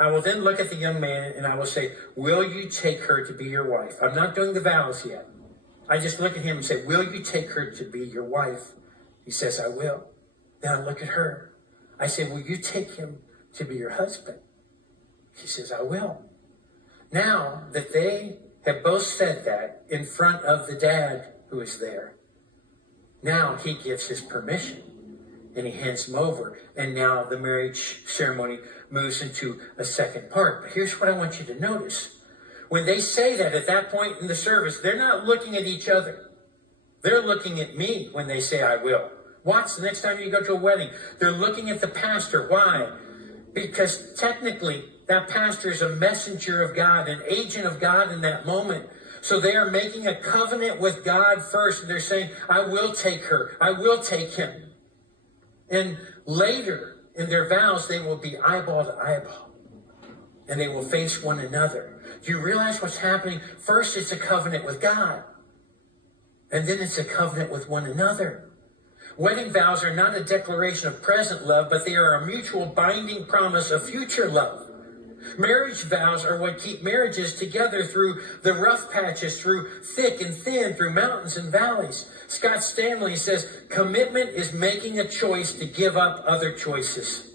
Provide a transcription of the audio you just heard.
I will then look at the young man and I will say, will you take her to be your wife? I'm not doing the vows yet. I just look at him and say, will you take her to be your wife? He says, I will. Then I look at her. I say, will you take him to be your husband? She says, I will. Now that they have both said that in front of the dad who is there, now he gives his permission and he hands him over. And now the marriage ceremony moves into a second part. But here's what I want you to notice. When they say that at that point in the service, they're not looking at each other. They're looking at me when they say, I will. Watch the next time you go to a wedding. They're looking at the pastor. Why? Because technically, that pastor is a messenger of God, an agent of God in that moment. So they are making a covenant with God first. And they're saying, I will take her. I will take him. And later in their vows, they will be eyeball to eyeball. And they will face one another. Do you realize what's happening? First, it's a covenant with God. And then it's a covenant with one another. Wedding vows are not a declaration of present love, but they are a mutual binding promise of future love. Marriage vows are what keep marriages together through the rough patches, through thick and thin, through mountains and valleys. Scott Stanley says, commitment is making a choice to give up other choices.